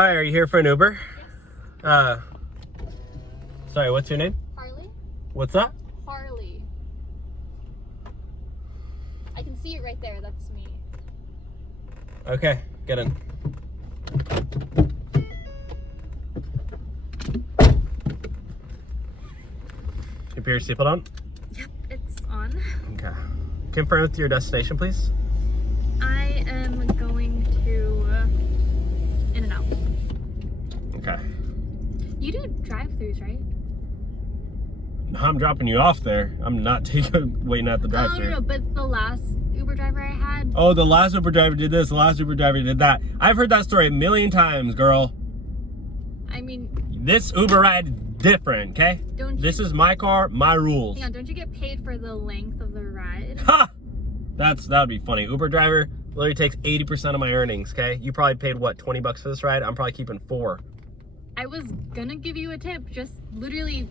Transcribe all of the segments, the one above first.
Hi, are you here for an Uber? Yes. Sorry, what's your name? Harley? What's that? Harley. I can see it right there. That's me. Okay, get in. Keep your seatbelt on. Yep, it's on. Okay. Confirm with your destination, please. I am going to In-N-Out. Okay. You do drive-thrus, right? I'm dropping you off there. I'm not waiting at the drive-thru. Oh, no, but the last Uber driver I had. Oh, the last Uber driver did this, the last Uber driver did that. I've heard that story a million times, girl. I mean, This Uber ride is different, okay? This is my car, my rules. hang on, don't you get paid for the length of the ride? Ha! That would be funny. Uber driver literally takes 80% of my earnings, okay? You probably paid, what, 20 bucks for this ride? I'm probably keeping 4. I was gonna give you a tip, just literally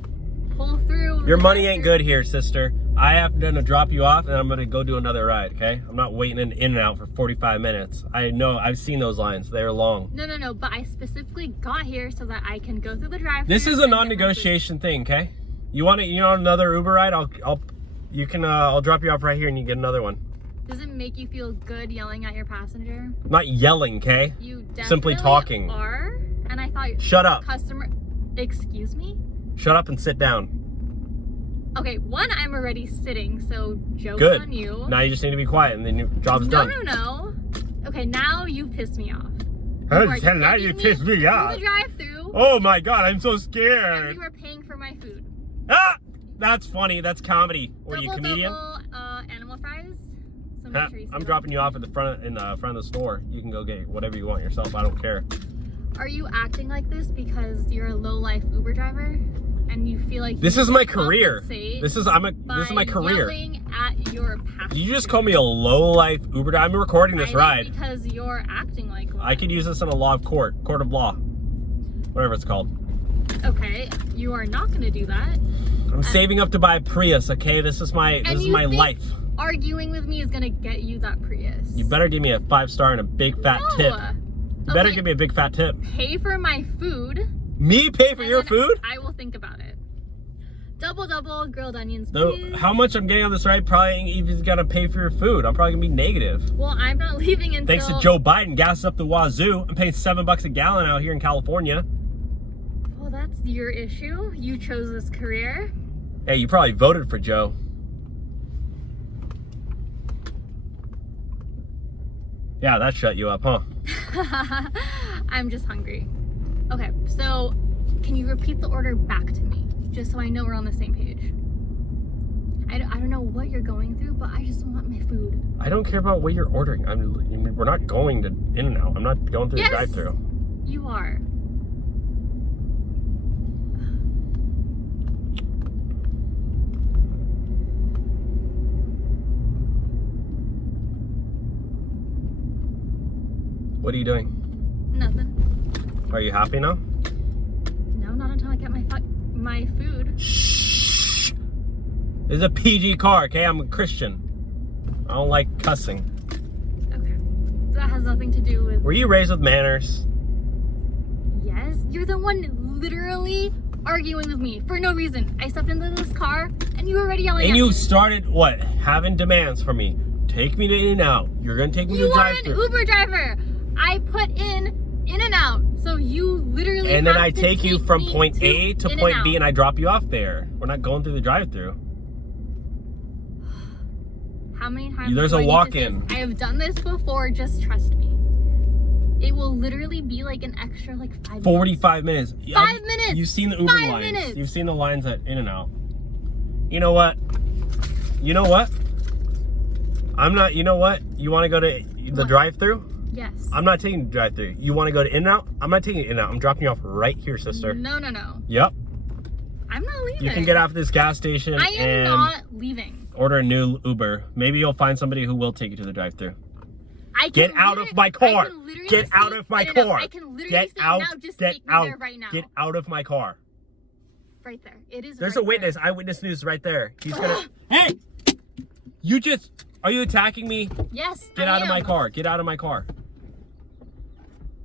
pull through. Your money ain't good here, sister. I have to drop you off and I'm gonna go do another ride, okay? I'm not waiting in In-N-Out for 45 minutes. I know, I've seen those lines. They're long. No, but I specifically got here so that I can go through the drive-thru. This is a non-negotiation thing, okay? You want another Uber ride? I'll drop you off right here and you get another one. Does it make you feel good yelling at your passenger? I'm not yelling, okay? You definitely Simply talking. are. And I thought Shut up. Excuse me? Shut up and sit down. Okay, one, I'm already sitting, so joke's Good. on you. Now you just need to be quiet and then your job's done. No. Okay, now you pissed me off. Now you pissed me off. The drive-thru. Oh my god, I'm so And scared. you were paying for my food. Ah! That's funny. That's comedy. What are you, comedian? Double animal fries. So make sure you I'm dropping you off at the front of the store. You can go get whatever you want yourself. I don't care. Are you acting like this because you're a low-life Uber driver and you feel like This is my career. This This is my career. Yelling at your passenger? You just call me a low-life Uber driver. I'm recording this ride. Because you're acting like one. I could use this in a court of law, whatever it's called. Okay, you are not going to do that. I'm saving up to buy a Prius. Okay, this is my life. Arguing with me is going to get you that Prius. You better give me a 5-star and a big fat tip. You better give me a big fat tip. Pay for my food. Me pay for your food? I will think about it. Double grilled onions, please. How much I'm getting on this ride probably ain't even gonna pay for your food. I'm probably gonna be negative. Well, I'm not leaving until... Thanks to Joe Biden, gas up the wazoo. I'm paying $7 a gallon out here in California. Well, that's your issue. You chose this career. Hey, you probably voted for Joe. Yeah, that shut you up, huh? I'm just hungry. Okay, so can you repeat the order back to me? Just so I know we're on the same page. I don't know what you're going through, but I just want my food. I don't care about what you're ordering. We're not going to In-N-Out. I'm not going through the drive-thru. You are. What are you doing? Nothing. Are you happy now? No, not until I get my food. Shh. This is a PG car, okay? I'm a Christian. I don't like cussing. Okay. That has nothing to do with... Were you raised with manners? Yes. You're the one literally arguing with me for no reason. I stepped into this car and you were already yelling at me. And you started, what? Having demands from me. Take me to In-N-Out. You're gonna take me to the drive-thru. You are an Uber driver. I put In-N-Out. So you literally and then I take you from point A to point B and I drop you off there. We're not going through the drive-thru. How many times? There's a walk-in. I have done this before. Just trust me. It will literally be like an extra 45 minutes. 5 minutes. You've seen the Uber 5 lines. minutes. You've seen the lines at In-N-Out. You know what? You know what? I'm not. You know what? You want to go to the drive-thru? Yes. I'm not taking the drive-thru. You want to go to In-N-Out? I'm not taking In-N-Out. I'm dropping you off right here, sister. No. Yep. I'm not leaving. You can get off this gas station and not leaving. Order a new Uber. Maybe you'll find somebody who will take you to the drive-thru. Get out of my car. Get out of my car. I can literally get say out. Now, just get take me out. there right now. Get out of my car. Right there. It is. There's right a witness. there. Eyewitness news right there. He's gonna. Hey! You just. Are you attacking me? Yes. Get out of my car. Get out of my car.